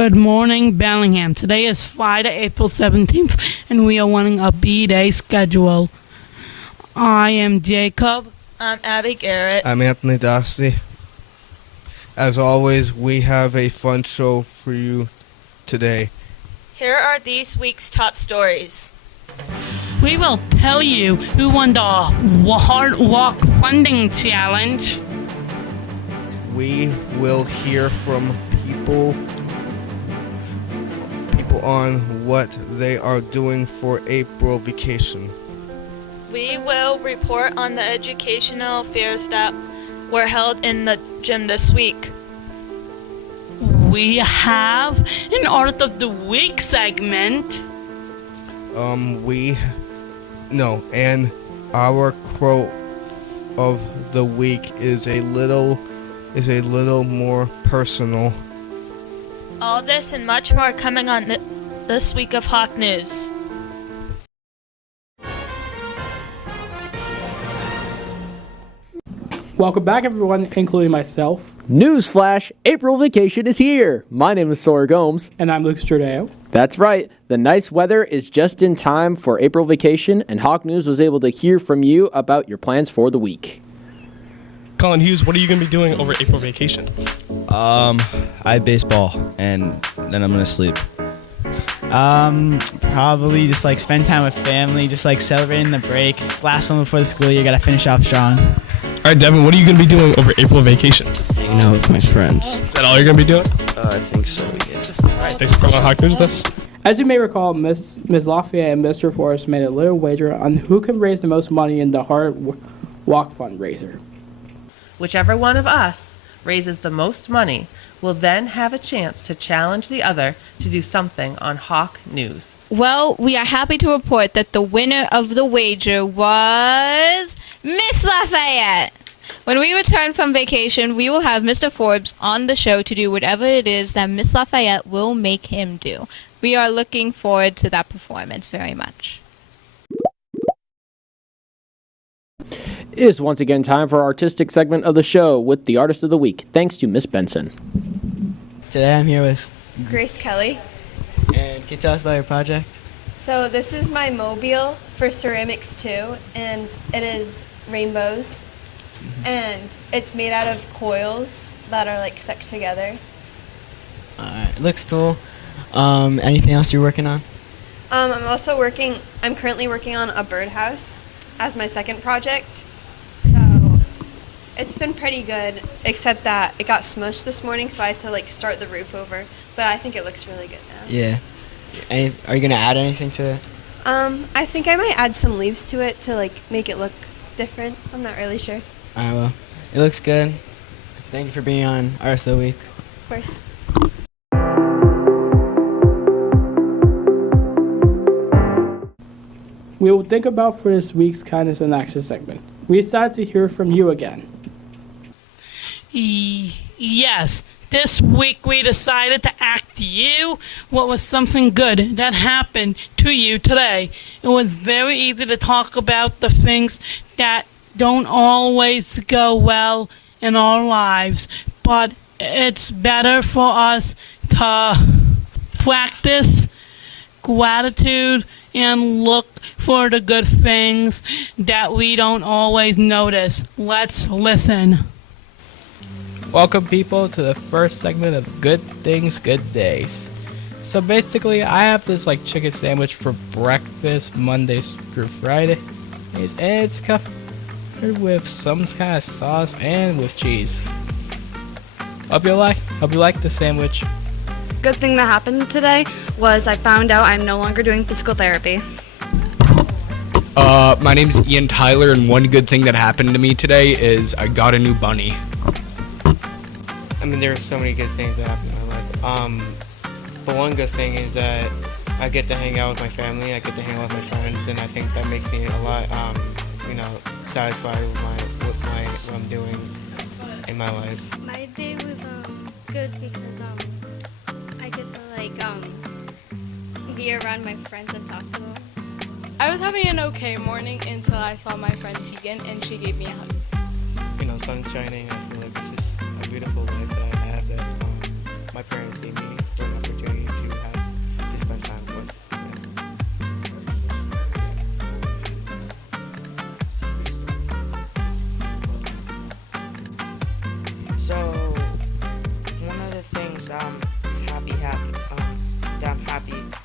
Good morning, Bellingham. Today is Friday, April 17th, and we are running a B-Day schedule. I am Jacob. I'm Abby Garrett. I'm Anthony Dostey. As always, we have a fun show for you today. Here are this week's top stories. We will tell you who won the Hard Walk Funding Challenge. We will hear from people on what they are doing for April vacation. We will report on the educational fairs that were held in the gym this week. We have an Art of the Week segment. And our quote of the week is a little more personal. All this and much more coming on this week of Hawk News. Welcome back, everyone, including myself. Newsflash, April vacation is here. My name is Sawyer Gomes. And I'm Luke Stradeo. That's right. The nice weather is just in time for April vacation, and Hawk News was able to hear from you about your plans for the week. Colin Hughes, what are you going to be doing over April vacation? I have baseball, and then I'm going to sleep. Probably just like spend time with family, just like celebrating the break. It's last one before the school year, gotta finish off strong. All right, Devin, what are you going to be doing over April vacation? Hanging out with my friends. Is that all you're going to be doing? I think so, yeah. All right, thanks for coming on Hawk News with us. As you may recall, Ms. Lafayette and Mr. Forrest made a little wager on who can raise the most money in the Hard Walk fundraiser. Whichever one of us raises the most money will then have a chance to challenge the other to do something on Hawk News. Well, we are happy to report that the winner of the wager was Miss Lafayette. When we return from vacation, we will have Mr. Forbes on the show to do whatever it is that Miss Lafayette will make him do. We are looking forward to that performance very much. It is once again time for our artistic segment of the show with the Artist of the Week, thanks to Miss Benson. Today I'm here with Grace Kelly. And can you tell us about your project? So this is my mobile for Ceramics 2, and it is rainbows. And it's made out of coils that are like stuck together. It looks cool. Anything else you're working on? I'm currently working on a birdhouse as my second project. So it's been pretty good, except that it got smushed this morning, so I had to like start the roof over. But I think it looks really good now. Yeah. Are you gonna add anything to it? I think I might add some leaves to it to like make it look different. I'm not really sure. Alright, well, it looks good. Thank you for being on Artist of the Week. Of course. We will think about for this week's Kindness and Action segment. We decided to hear from you again. Yes, this week we decided to ask you what was something good that happened to you today. It was very easy to talk about the things that don't always go well in our lives, but it's better for us to practice gratitude and look for the good things that we don't always notice. Let's listen. Welcome, people, to the first segment of Good Things, Good Days. So basically, I have this like chicken sandwich for breakfast Mondays through Friday, and it's covered with some kind of sauce and with cheese. Hope you like the sandwich. Good thing that happened today was I found out I'm no longer doing physical therapy. My name is Ian Tyler, and one good thing that happened to me today is I got a new bunny. I mean, there are so many good things that happen in my life. But one good thing is that I get to hang out with my family, I get to hang out with my friends, and I think that makes me a lot, satisfied with what I'm doing in my life. My day was good because I get to be around my friends and talk to them. I was having an okay morning until I saw my friend Tegan and she gave me a hug. Sun's shining. I feel like this is a beautiful life that I have that my parents gave me during that So, one of the things that I'm happy that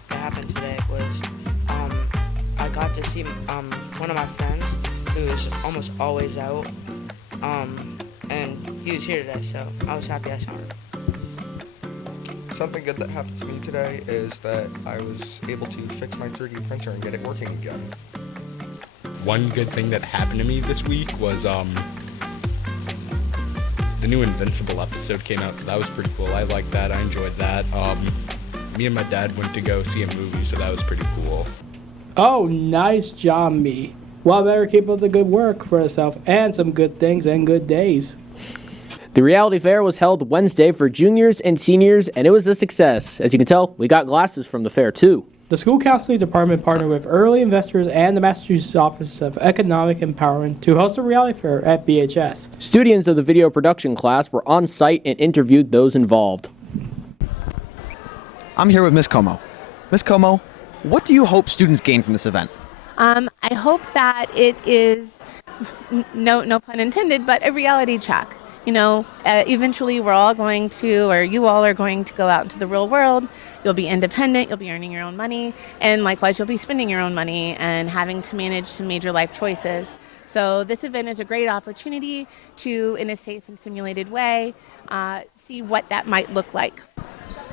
happened today was I got to see one of my friends who is almost always out, and he was here today, so I was happy I saw him. Something good that happened to me today is that I was able to fix my 3D printer and get it working again. One good thing that happened to me this week was the new Invincible episode came out, so that was pretty cool. I liked that. I enjoyed that. Me and my dad went to go see a movie, so that was pretty cool. Oh, nice job, me. Well, better keep up the good work for yourself and some good things and good days. The reality fair was held Wednesday for juniors and seniors, and it was a success. As you can tell, we got glasses from the fair, too. The school counseling department partnered with early investors and the Massachusetts Office of Economic Empowerment to host a reality fair at BHS. Students of the video production class were on site and interviewed those involved. I'm here with Miss Como. Miss Como, what do you hope students gain from this event? I hope that it is, no pun intended, but a reality check. You know, eventually we're all going to, or you all are going to go out into the real world. You'll be independent, you'll be earning your own money, and likewise you'll be spending your own money and having to manage some major life choices. So this event is a great opportunity to, in a safe and simulated way, see what that might look like.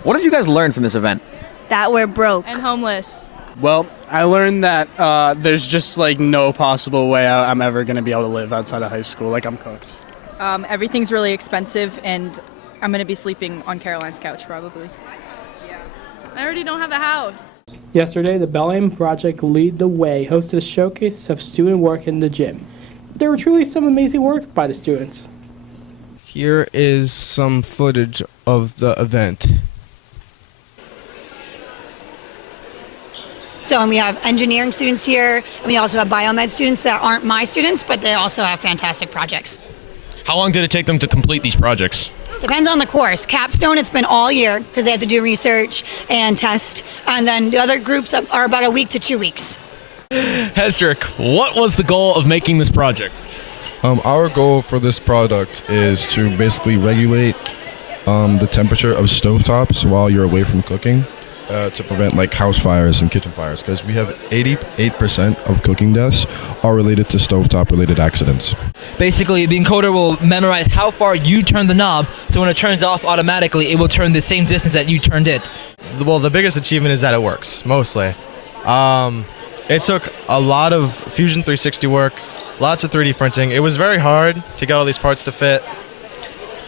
What have you guys learned from this event? That we're broke. And homeless. Well, I learned that there's just no possible way I'm ever going to be able to live outside of high school. I'm cooked. Everything's really expensive, and I'm going to be sleeping on Caroline's couch probably. I already don't have a house. Yesterday, the Bellingham Project Lead the Way hosted a showcase of student work in the gym. There were truly some amazing work by the students. Here is some footage of the event. So we have engineering students here, and we also have biomed students that aren't my students, but they also have fantastic projects. How long did it take them to complete these projects? Depends on the course. Capstone, it's been all year because they have to do research and test. And then the other groups are about a week to 2 weeks. Hesrick, what was the goal of making this project? Our goal for this product is to basically regulate the temperature of stovetops while you're away from cooking to prevent house fires and kitchen fires, because we have 88% of cooking deaths are related to stovetop related accidents. Basically, the encoder will memorize how far you turn the knob, so when it turns off automatically, it will turn the same distance that you turned it. Well, the biggest achievement is that it works, mostly. It took a lot of Fusion 360 work, lots of 3D printing. It was very hard to get all these parts to fit,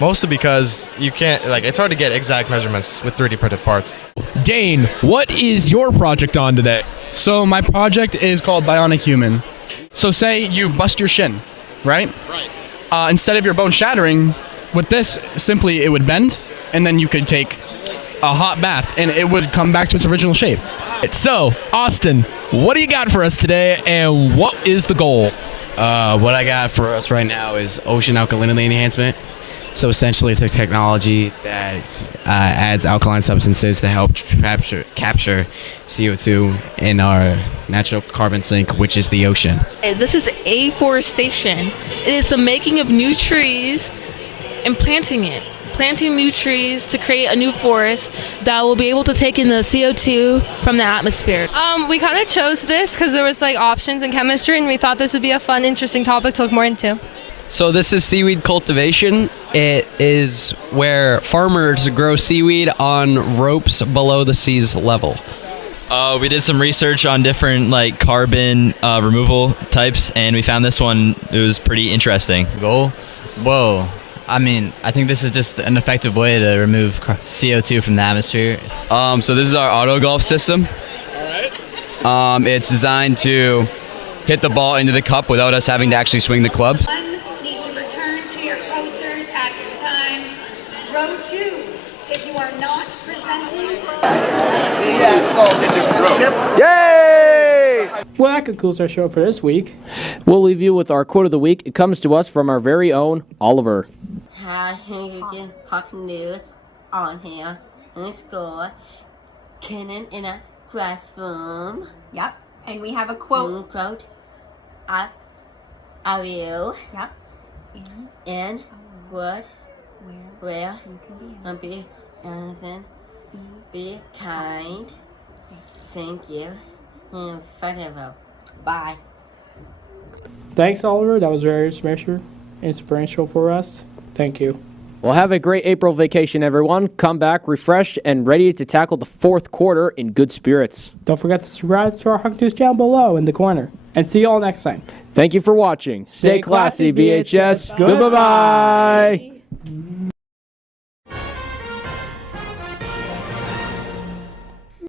mostly because you can't, it's hard to get exact measurements with 3D printed parts. Dane, what is your project on today? So my project is called Bionic Human. So say you bust your shin, right? Right. Instead of your bone shattering, with this, simply it would bend, and then you could take a hot bath, and it would come back to its original shape. So, Austin, what do you got for us today, and what is the goal? What I got for us right now is ocean alkalinity enhancement. So essentially, it's a technology that adds alkaline substances to help capture CO2 in our natural carbon sink, which is the ocean. This is afforestation. It is the making of new trees and planting it. Planting new trees to create a new forest that will be able to take in the CO2 from the atmosphere. We kind of chose this because there was options in chemistry, and we thought this would be a fun, interesting topic to look more into. So this is seaweed cultivation. It is where farmers grow seaweed on ropes below the sea's level. We did some research on different carbon removal types, and we found this one. It was pretty interesting. Goal? Whoa. I think this is just an effective way to remove CO2 from the atmosphere. So this is our auto golf system. All right. It's designed to hit the ball into the cup without us having to actually swing the clubs. Need to return to your posters at this time. Row 2, if you are not presenting. Yay! Well, that concludes our show for this week. We'll leave you with our quote of the week. It comes to us from our very own Oliver. Hi, you get hot news on here in school. Cannon in a classroom. Yep. And we have a quote. Quote. I will. Yep. And would where you can be innocent, be kind. Thank you. And forever. Bye. Thanks, Oliver. That was very inspirational for us. Thank you. Well, have a great April vacation, everyone. Come back refreshed and ready to tackle the fourth quarter in good spirits. Don't forget to subscribe to our Hawk News channel below in the corner. And see you all next time. Thank you for watching. Stay classy, BHS. Goodbye.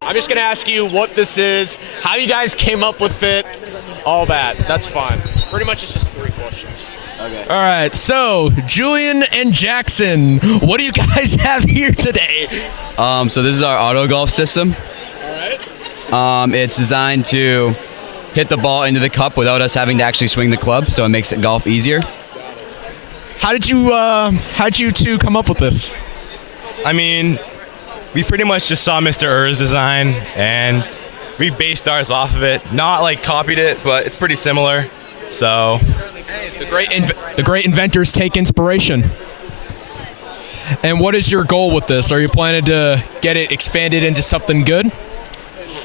I'm just going to ask you what this is, how you guys came up with it, all that. That's fine. Pretty much it's just 3 questions. Okay. All right, so Julian and Jackson, what do you guys have here today? So this is our auto golf system. All right. It's designed to hit the ball into the cup without us having to actually swing the club, so it makes it golf easier. How did you two come up with this? I mean, we pretty much just saw Mr. Er's design and we based ours off of it. Not like copied it, but it's pretty similar. So the great inventors take inspiration. And what is your goal with this? Are you planning to get it expanded into something good?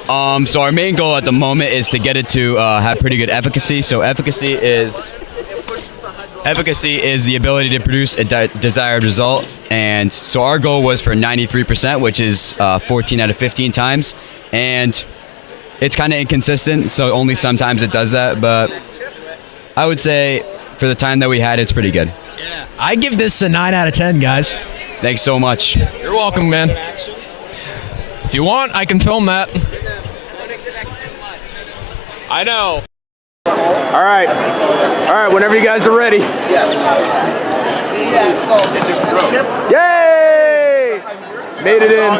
So our main goal at the moment is to get it to have pretty good efficacy. So efficacy is the ability to produce a desired result. And so our goal was for 93%, which is 14 out of 15 times. And it's kind of inconsistent, so only sometimes it does that. But I would say for the time that we had, it's pretty good. Yeah. I give this a 9 out of 10, guys. Thanks so much. You're welcome, man. If you want, I can film that. I know. All right, whenever you guys are ready. Yay! Made it in.